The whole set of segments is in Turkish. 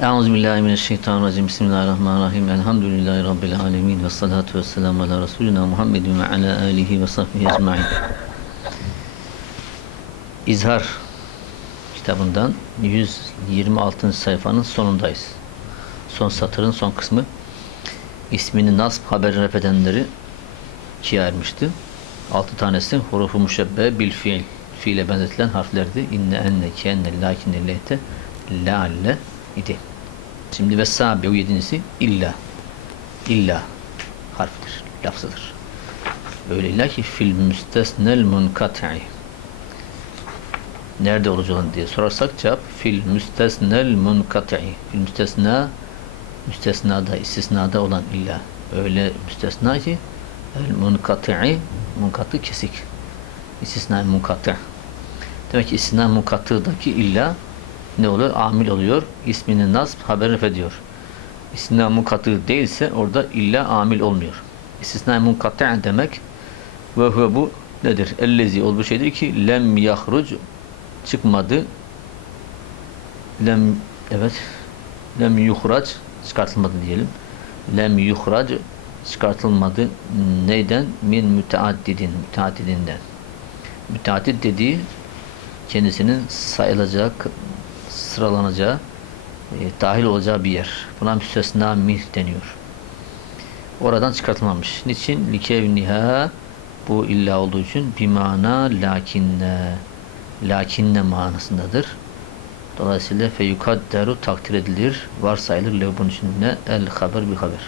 Euzubillahimineşşeytanirracim. Bismillahirrahmanirrahim. Elhamdülillahi Rabbil alemin. Ve salatu ve selamu ala Resulina Muhammedin ve ala alihi ve sahbihi ecma'in. İzhar kitabından 126. sayfanın sonundayız. Son satırın son kısmı. İsmini nasb haber ref edenleri ikiye ayırmıştı. Altı tanesi hurufu müşebbe bil fiil. Fiile benzetilen harflerdi. İnne, enne, kenne, lakinne, lehte, lealle idi. Şimdi ve sabi o yedincisi illa. İlla harfidir, lafzıdır. Öyle illa ki fil müstesnel munkat'i. Nerede olacak diye sorarsak cevap fil müstesnel munkat'i. Fil müstesna müstesnada, istisnada olan illa. Öyle müstesna ki el munkat'i munkatı kesik. İstisna munkat'i. Demek ki istisna munkatıdaki illa ne oluyor? Amil oluyor. İsmini nasb haber ref ediyor. İstisna munkatı değilse orada illa amil olmuyor. İstisna munkatı demek ve huve bu nedir? Ellezi ol bir şeydir ki lem yahruc çıkmadı. Lem evet lem yuhrac çıkartılmadı diyelim. Lem yuhrac çıkartılmadı. Neyden? Min müteaddidin. Müteaddidinden. Müteaddid dediği kendisinin sayılacak, sıralanacağı, e, dahil olacağı bir yer. Buna müstesna mih deniyor. Oradan çıkartılmamış. Niçin? Likevniha bu illa olduğu için bimana lakinne lakinne manasındadır. Dolayısıyla feyukadderu takdir edilir, varsayılır lev bunun için ne? El haber bir haber.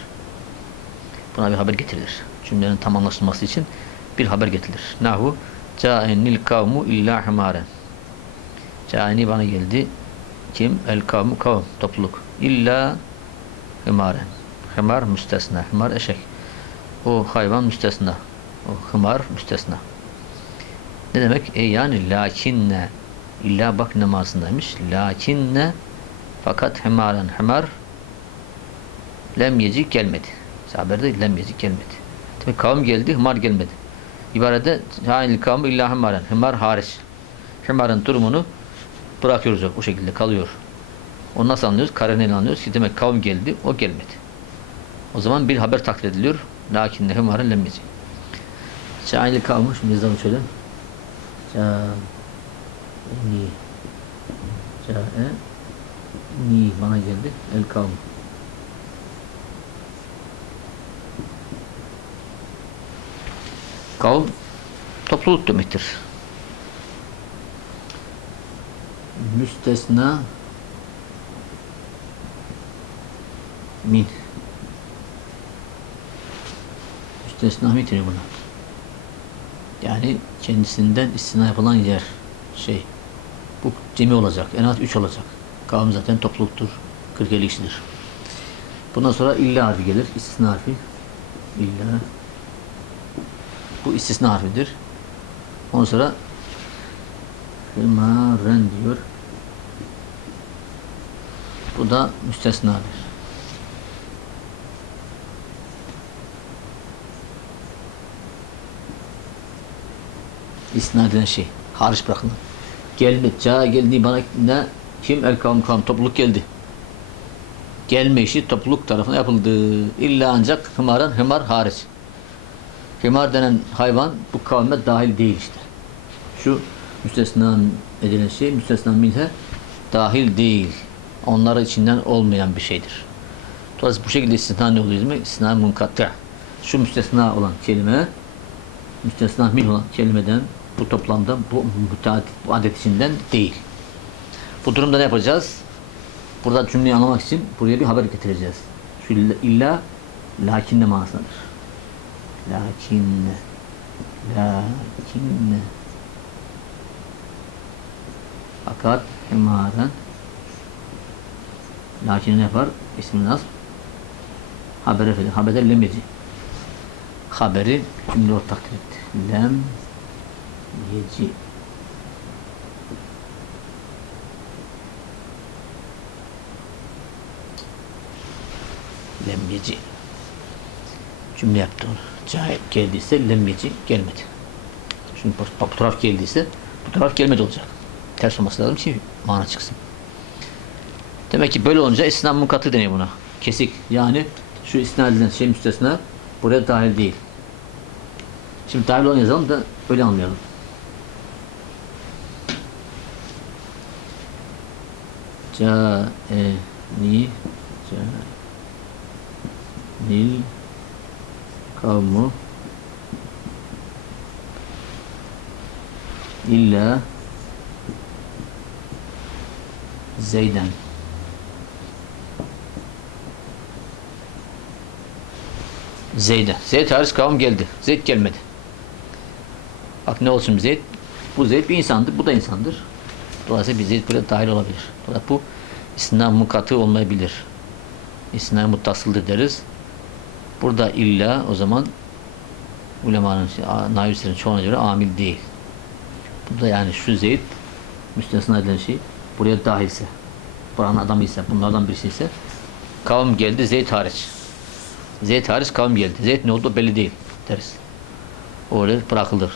Buna bir haber getirilir. Cümlenin tam anlaşılması için bir haber getirilir. Nahu Câennil kavmu illa himaren. Câeni bana geldi. Kim? El kavmu kavm. Topluluk. İlla himaren. Himar müstesna. Himar eşek. O hayvan müstesna. O himar müstesna. Ne demek? E yani lakinne illa bak namazındaymış. Lakinne fakat himaren himar lem yecik gelmedi. Haberde lem yecik gelmedi. Demek kavim geldi, himar gelmedi. İbarede hainil kavmu illa himaren. Himar hariç. Himarın durumunu bırakıyoruz. O şekilde kalıyor. Onu nasıl anlıyoruz? Kareneyle anlıyoruz ki demek kavim geldi, o gelmedi. O zaman bir haber takdir ediliyor. Lakin ne himarın lemmeci. Şahinil kavmu, şimdi yazalım şöyle. Ni. Câe ni bana geldi. El kavmu. Kavm topluluk demektir. Müstesna min müstesna min buna. Yani kendisinden istina yapılan yer şey bu cemi olacak. En az üç olacak. Kavim zaten topluluktur. 40 kişidir. Bundan sonra illa harfi gelir. İstisna harfi. İlla bu istisna harfidir. Ondan sonra himaren diyor. Bu da müstesnadır. İstisna edilen şey. Hariç bırakılan. Geldi. Ca geldi bana ne? Kim? El kavm kavm. Topluluk geldi. Gelme işi topluluk tarafına yapıldı. İlla ancak hımaran hımar hariç. Himar denen hayvan bu kavme dahil değil işte. Şu müstesna edilen şey, müstesna minhe dahil değil. Onlara içinden olmayan bir şeydir. Dolayısıyla bu şekilde istisna ne oluyor? İstisna munkatta. Şu müstesna olan kelime, müstesna min olan kelimeden, bu toplamda, bu bu adet içinden değil. Bu durumda ne yapacağız? Burada cümleyi anlamak için buraya bir haber getireceğiz. Şu illa lakinne manasındadır. Lakinne Lakinne Fakat himaren Lakin ne yapar? İsmi nasıl? Habere falan. Haberde lemeci. Haberi cümle takdir etti. Lem yeci Lem yeci cümle yaptı onu. Cahit geldiyse lemmeci gelmedi. Şimdi bu taraf geldiyse bu taraf gelmedi olacak. Ters olması lazım ki mana çıksın. Demek ki böyle olunca istisna munkatı deniyor buna. Kesik. Yani şu istisna edilen şey müstesna buraya dahil değil. Şimdi dahil olan yazalım da öyle anlayalım. Ca e ni ca nil kavmu illa Zeyden. Zeyd'e. Zeyd hariç kavim geldi. Zeyd gelmedi. Bak ne olsun Zeyd? Bu Zeyd bir insandır. Bu da insandır. Dolayısıyla bir Zeyd buraya dahil olabilir. Dolayısıyla bu istina mukatı olmayabilir. İstina muttasıldır deriz. Burada illa o zaman ulemanın, naiflerin çoğuna göre amil değil. Burada yani şu Zeyd müstesna edilen şey buraya dahilse, buranın adamı ise, bunlardan birisi ise kavim geldi Zeyd hariç. Zeyd hariç kavim geldi. Zeyd ne oldu belli değil deriz. Öyle bırakılır.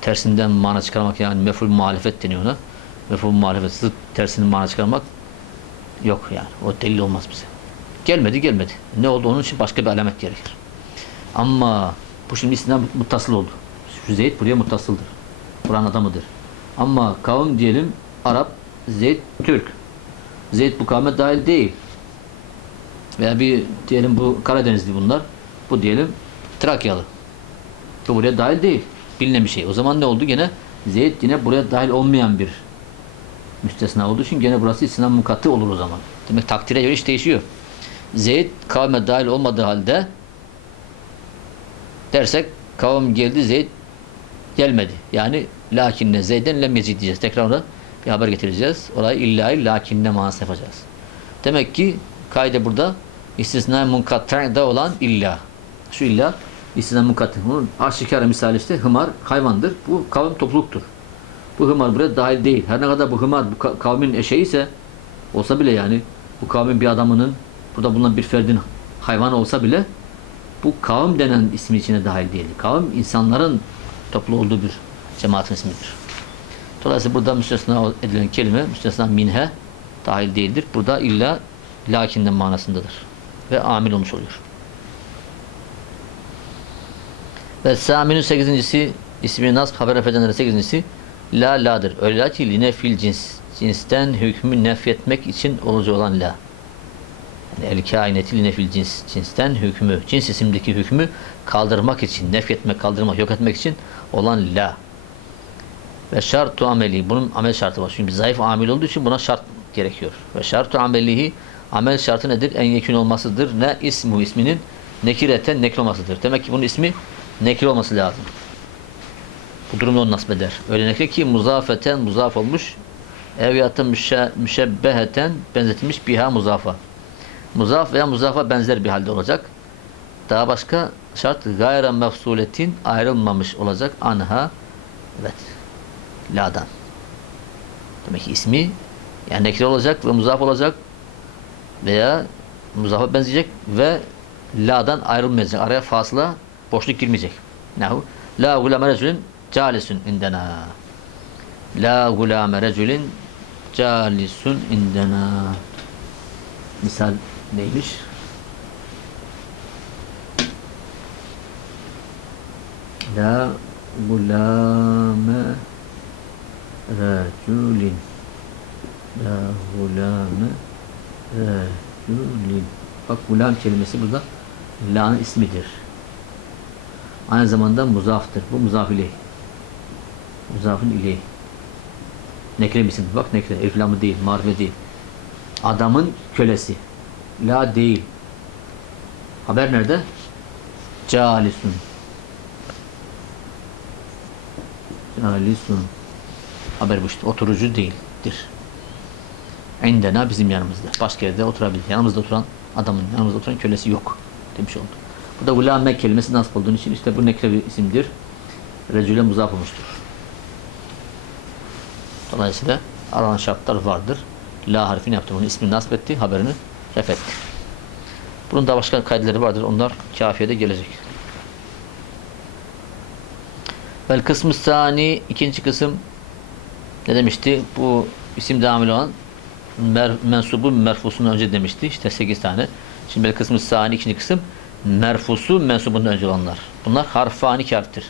Tersinden mana çıkarmak yani meful muhalefet deniyor ona. Meful muhalefet zıt tersinin mana çıkarmak yok yani. O delil olmaz bize. Gelmedi gelmedi. Ne oldu onun için başka bir alamet gerekir. Ama bu şimdi isimden muttasıl oldu. Şu Zeyd buraya muttasıldır. Buranın adamıdır. Ama kavim diyelim Arap, Zeyd Türk. Zeyd bu kavme dahil değil. Veya bir diyelim bu Karadenizli bunlar. Bu diyelim Trakyalı. Bu buraya dahil değil. Bilinen bir şey. O zaman ne oldu? Gene Zeyd yine buraya dahil olmayan bir müstesna olduğu için gene burası İslam mukatı olur o zaman. Demek takdire göre iş değişiyor. Zeyd kavme dahil olmadığı halde dersek kavim geldi Zeyd gelmedi. Yani lakinne Zeyd'den lem diyeceğiz. Tekrar ona bir haber getireceğiz. Orayı illahi lakinne manası yapacağız. Demek ki kaide burada istisna munkatta'da olan illa. Şu illa istisna munkattı. Bunun aşikare misali işte hımar hayvandır. Bu kavim topluluktur. Bu hımar buraya dahil değil. Her ne kadar bu hımar bu kavmin eşeği ise olsa bile yani bu kavmin bir adamının burada bulunan bir ferdin hayvanı olsa bile bu kavim denen ismi içine dahil değil. Kavim insanların toplu olduğu bir cemaatin ismidir. Dolayısıyla burada müstesna edilen kelime müstesna minhe dahil değildir. Burada illa lakinden manasındadır. Ve amil olmuş oluyor. Ve saminün sekizincisi ismi nasb haber efedenlerin sekizincisi la la'dır. Öyle ki linefil cins cinsten hükmü nefyetmek için olucu olan la. Yani el kaineti linefil cins cinsten hükmü cins isimdeki hükmü kaldırmak için nefyetmek kaldırmak yok etmek için olan la. Ve şartu ameli bunun amel şartı var. Çünkü zayıf amil olduğu için buna şart gerekiyor. Ve şartu amelihi amel şartı nedir? En yekün olmasıdır. Ne ismu isminin nekireten nekir olmasıdır. Demek ki bunun ismi nekir olması lazım. Bu durumda onu nasip eder. Öyle nekir ki muzafeten muzaf olmuş eviyatın müşe, müşebbeheten benzetilmiş biha muzafa. Muzaf veya muzafa benzer bir halde olacak. Daha başka şart gayra mefsuletin ayrılmamış olacak anha evet la'dan. Demek ki ismi yani nekir olacak ve muzaf olacak veya muzafa benzeyecek ve la'dan ayrılmayacak. Araya fasıla boşluk girmeyecek. Nahu la gulame reculin calisun indena. La gulame reculin calisun indena. Misal neymiş? La gulame raculin La gulame raculin Bak gulam kelimesi burada la'nın ismidir. Aynı zamanda muzaftır. Bu muzaf ileyh. Muzafın ileyh. Nekre misin? Bak nekre. Elif lamı değil. Marife değil. Adamın kölesi. La değil. Haber nerede? Calisun. Calisun. Haber bu işte. Oturucu değildir. İndena bizim yanımızda. Başka yerde oturabilir. Yanımızda oturan adamın yanımızda oturan kölesi yok. Demiş oldu. Bu da gulame kelimesi nasip olduğu için işte bu nekre bir isimdir. Recüle muzaf olmuştur. Dolayısıyla aranan şartlar vardır. La harfini yaptı. Bunun ismini nasip etti. Haberini ref etti. Bunun da başka kaydeleri vardır. Onlar kafiyede gelecek. Vel kısmı sani ikinci kısım ne demişti? Bu isim devam olan mer, mensubu merfusundan önce demişti. İşte 8 tane. Şimdi bir kısmı sani, ikinci kısım merfusu mensubundan önce olanlar. Bunlar harfani harftir.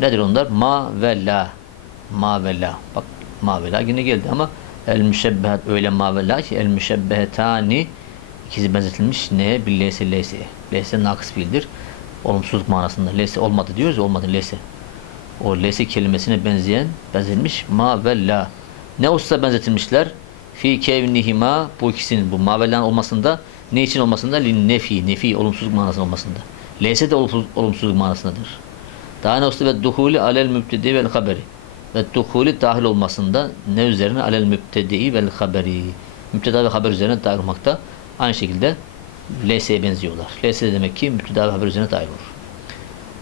Nedir onlar? Ma ve la. Ma ve la. Bak ma ve la yine geldi ama el müşebbehet öyle ma ve la ki el müşebbehetani ikisi benzetilmiş neye? Bir leyse leyseye. Leyse nakıs fiildir. Olumsuzluk manasında. Leyse olmadı diyoruz ya olmadı leyse. O leyse kelimesine benzeyen benzetilmiş ma ve la. Ne olsa benzetilmişler? Fi kevnihima bu ikisinin bu ma ve la'nın olmasında ne için olmasında? Lin nefi, nefi olumsuzluk manasında olmasında. Leyse de olumsuz, olumsuzluk manasındadır. Daha ne olsa ve duhuli alel mübtedi vel haberi. Ve duhuli dahil olmasında ne üzerine alel mübtedi vel haberi. Mübteda ve haber üzerine dahil olmakta. Aynı şekilde leyseye benziyorlar. Leyse de demek ki mübteda ve haber üzerine dahil olur.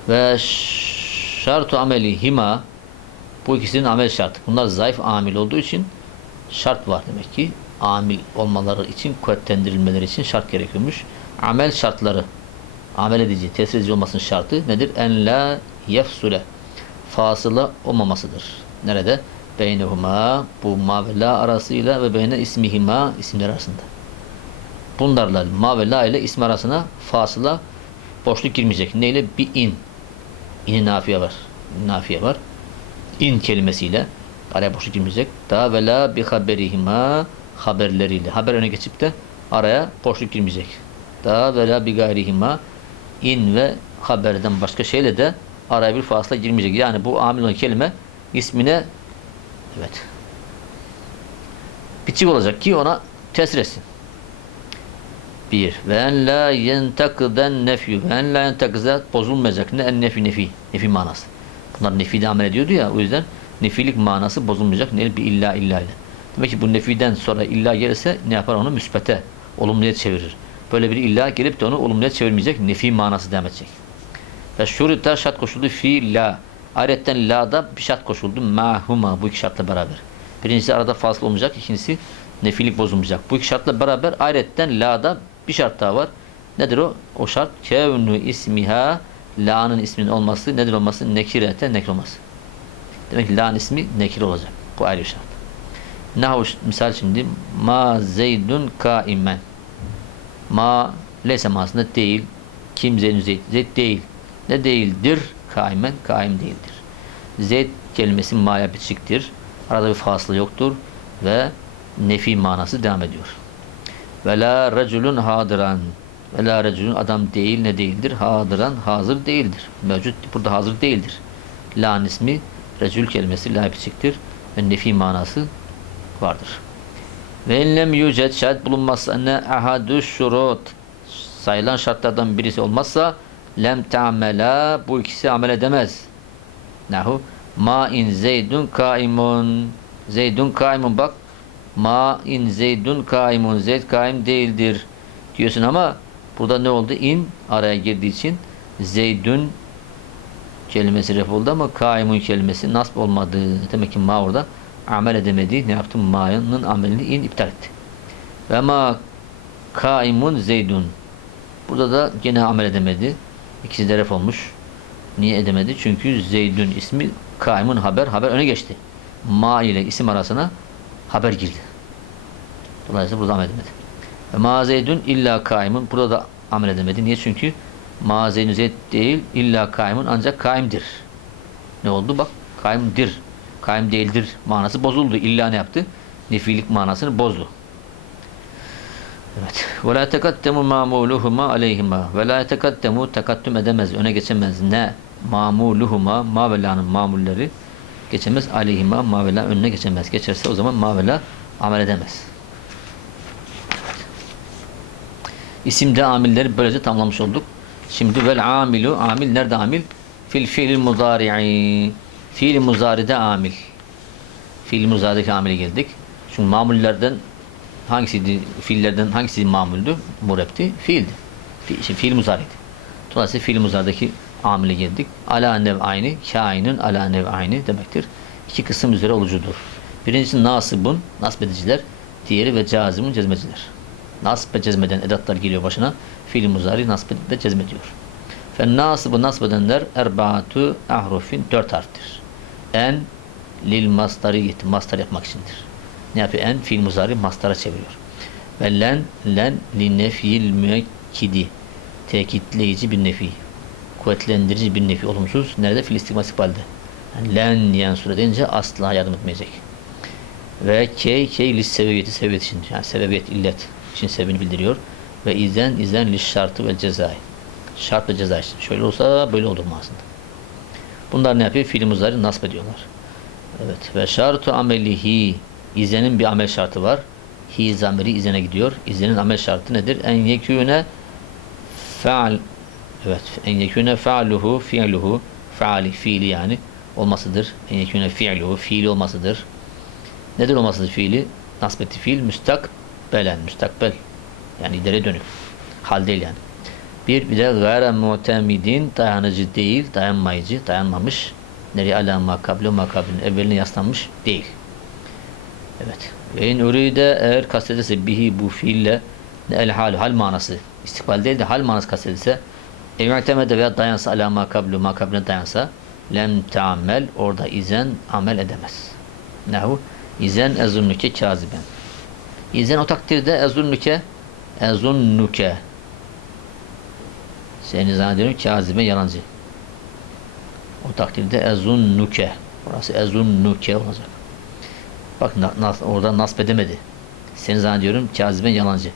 Ve şartu ameli hima bu ikisinin amel şartı. Bunlar zayıf amil olduğu için şart var demek ki. Amil olmaları için, kuvvetlendirilmeleri için şart gerekiyormuş. Amel şartları amel edici, tesir edici olmasının şartı nedir? En la yefsule fasıla olmamasıdır. Nerede? Beynehuma bu ma ve la arasıyla ve beyne ismihima isimler arasında. Bunlarla ma ve la ile ismi arasına fasıla boşluk girmeyecek. Neyle? Bir in. İni nafiye var. Nafiye var. İn kelimesiyle araya boşluk girmeyecek. Da ve la bi haberihima haberleriyle. Haber öne geçip de araya boşluk girmeyecek. Da ve la bi gayrihima in ve haberden başka şeyle de araya bir fasla girmeyecek. Yani bu amil olan kelime ismine evet biçik olacak ki ona tesir etsin. Bir. Ve en la yentakıden nefyu. Ve en la yentakıza bozulmayacak. Ne en nefi nefi. Nefi manası. Bunlar nefide amel ediyordu ya. O yüzden nefilik manası bozulmayacak. Ne bir illa illa ile. Demek ki bu nefiden sonra illa gelirse ne yapar onu? Müspete. Olumluya çevirir. Böyle bir illa gelip de onu olumluya çevirmeyecek. Nefi manası devam edecek. Ve şurita şart koşuldu fi la. Ayetten la'da bir şart koşuldu. Mahuma bu iki şartla beraber. Birincisi arada fasıl olmayacak. ikincisi nefilik bozulmayacak. Bu iki şartla beraber ayetten la'da bir şart daha var. Nedir o? O şart kevnu ismiha la'nın isminin olması nedir olması? Nekirete nekir olması. Demek ki la'nın ismi nekir olacak. Bu ayrı bir şart. Nahu misal şimdi ma zeydun kaimen. Ma leyse manasında değil. Kim zeydun zeyd? Zeyd değil. Ne değildir? Kaimen kaim değildir. Zeyd kelimesi ma'ya bitişiktir. Arada bir faslı yoktur ve nefi manası devam ediyor. Ve la reculun hadiran. Ve la reculun adam değil ne değildir? Hadiran hazır değildir. Mevcut burada hazır değildir. La'nın ismi recül kelimesi la bitişiktir ve nefi manası vardır. Ve enlem yücet şayet bulunmazsa ne ahadü şurut sayılan şartlardan birisi olmazsa lem ta'mela bu ikisi amel edemez. Nahu ma in zeydun kaimun zeydun kaimun bak ma in zeydun kaimun zeyd kaim değildir diyorsun ama burada ne oldu? in araya girdiği için zeydun kelimesi ref oldu ama kaimun kelimesi nasb olmadı. Demek ki ma orada amel edemedi. Ne yaptı? Ma'nın amelini in iptal etti. Ve ma kaimun zeydun burada da gene amel edemedi. İkisi de ref olmuş. Niye edemedi? Çünkü Zeydün ismi kaimun haber. Haber öne geçti. Ma ile isim arasına haber girdi. Dolayısıyla burada amel edemedi. Ve ma Zeydün illa kaimun. Burada da amel edemedi. Niye? Çünkü ma Zeydün Zeyd değil illa kaimun ancak kaimdir. Ne oldu? Bak kaimdir. Kaim değildir manası bozuldu. İlla ne yaptı? Nefilik manasını bozdu. Evet. Ve la tekaddemu mamuluhuma aleyhima. Ve la tekaddemu tekaddüm edemez, öne geçemez. Ne? Mamuluhuma, mavela'nın mamulleri geçemez. Aleyhima, mavela önüne geçemez. Geçerse o zaman mavela amel edemez. İsimde amilleri böylece tamamlamış olduk. Şimdi vel amilu, amil nerede amil? Fil fiil muzari'i. Fiil muzaride amil. Fiil muzarideki amile geldik. Çünkü mamullerden hangisiydi? Fiillerden hangisi mamuldü? Murepti. Fiildi. Fi, şey, fiil muzariydi. Dolayısıyla fiil muzarideki amile geldik. Ala nev aynı, kainun ala nev aynı demektir. İki kısım üzere olucudur. Birincisi nasibun, nasb ediciler. Diğeri ve cazimun, cezmeciler. Nasb ve cezmeden edatlar geliyor başına. Fiil muzari nasb ve cezmediyor. Fe nasibu nasb edenler erbaatu ahrufin dört harftir. En lil mastariyeti, mastar yapmak içindir. ne yapıyor? En fiil muzari mastara çeviriyor. Ve len len li nefyil müekkidi tekitleyici bir nefi. Kuvvetlendirici bir nefi olumsuz. Nerede? Fil istikbalde. Yani len diyen sure deyince asla yardım etmeyecek. Ve key key lis sebebiyeti sebebiyet için. Yani sebebiyet illet için sebebini bildiriyor. Ve izen izen lis şartı ve cezai. Şart ve ceza için. Şöyle olsa böyle olur mu aslında? Bunlar ne yapıyor? Fiil muzari nasip ediyorlar. Evet. Ve şartu amelihi izenin bir amel şartı var. Hi zamiri izene gidiyor. İzenin amel şartı nedir? En yekûne faal evet en yekûne faaluhu fi'luhu faali fiili yani olmasıdır. En yekûne fi'luhu fiili olmasıdır. Nedir olmasıdır fiili? Nasbetti fiil müstakbelen müstakbel yani ileri dönük. Hal değil yani. Bir bir de gayre mutemidin dayanıcı değil, dayanmayıcı, dayanmamış. Nereye ala makablu makabinin evveline yaslanmış değil. Evet. Ve in üride eğer kastedilse bihi bu fiille el hal hal manası istikbal değil de hal manası kastedilse evmetemede veya dayansa ala makablu makabine dayansa lem teamel orada izen amel edemez. Nehu izen ezunnuke kaziben. İzen o takdirde ezunnuke ezunnuke seni zannediyorum kazibe yalancı. O takdirde ezunnuke. Orası ezunnuke olacak. Bak na, nas, orada nasp edemedi. Seni zannediyorum kaziben yalancı.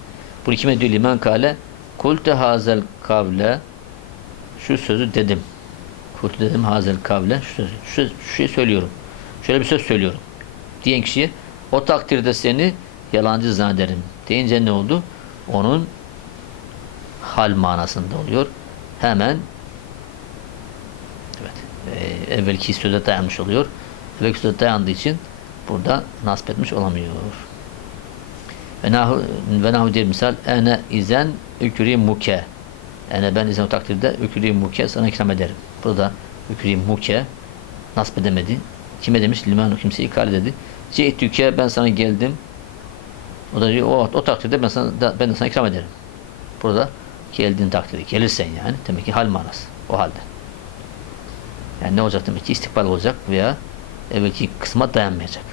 Bu kime diyor liman kale kulte hazel kavle şu sözü dedim. Kulte dedim hazel kavle şu sözü. Şu, şu şeyi söylüyorum. Şöyle bir söz söylüyorum. Diyen kişiye o takdirde seni yalancı zannederim. Deyince ne oldu? Onun hal manasında oluyor. Hemen evet e, evvelki söze dayanmış oluyor. Evvelki söze dayandığı için burada nasip etmiş olamıyor. Ve nahu, ve nahu diye misal ene izen ükri ene ben izen o takdirde ükri muke sana ikram ederim. Burada ükri muke nasip edemedi. Kime demiş? Liman kimse ikale dedi. Cehtüke ben sana geldim. O da diyor o, o takdirde ben sana da, ben de sana ikram ederim. Burada geldiğin takdirde gelirsen yani demek ki hal manası o halde. Yani ne olacak demek ki istikbal olacak veya evvelki kısma dayanmayacak.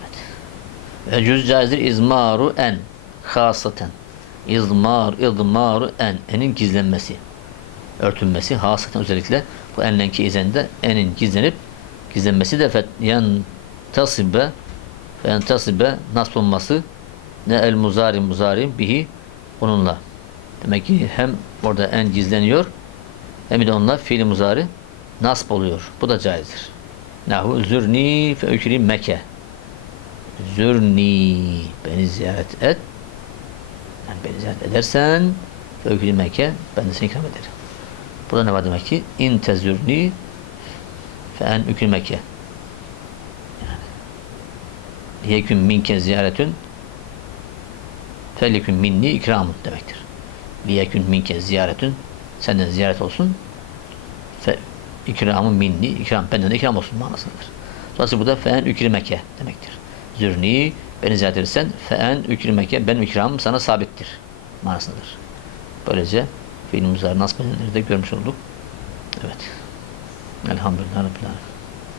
Evet. Ve cüz caizdir izmaru en hasaten. İzmar, izmaru en. Enin gizlenmesi. Örtünmesi hasaten özellikle bu enlenki izende enin gizlenip gizlenmesi de fet yan tasibe yan tasibe nasıl olması ne el muzari muzari bihi onunla. Demek ki hem orada en gizleniyor hem de onunla fiil muzari nasp oluyor. Bu da caizdir. Nahu zürni fe meke. Zürni beni ziyaret et. Yani beni ziyaret edersen fe ükrim meke ben de seni ikram ederim. Burada ne var demek ki? İn tezürni fe en ükrim meke. Yani yekün minke ziyaretün Felikün minni ikramın demektir. Liyekün minke ziyaretün senden ziyaret olsun. Fe ikramın minni ikram benden de ikram olsun manasındadır. Dolayısıyla burada fen ükrimeke demektir. Zürni beni ziyaret edersen fen ükrimeke benim ikramım sana sabittir manasındadır. Böylece fiil nasip edenleri de görmüş olduk. Evet. Elhamdülillah Rabbil Alemin.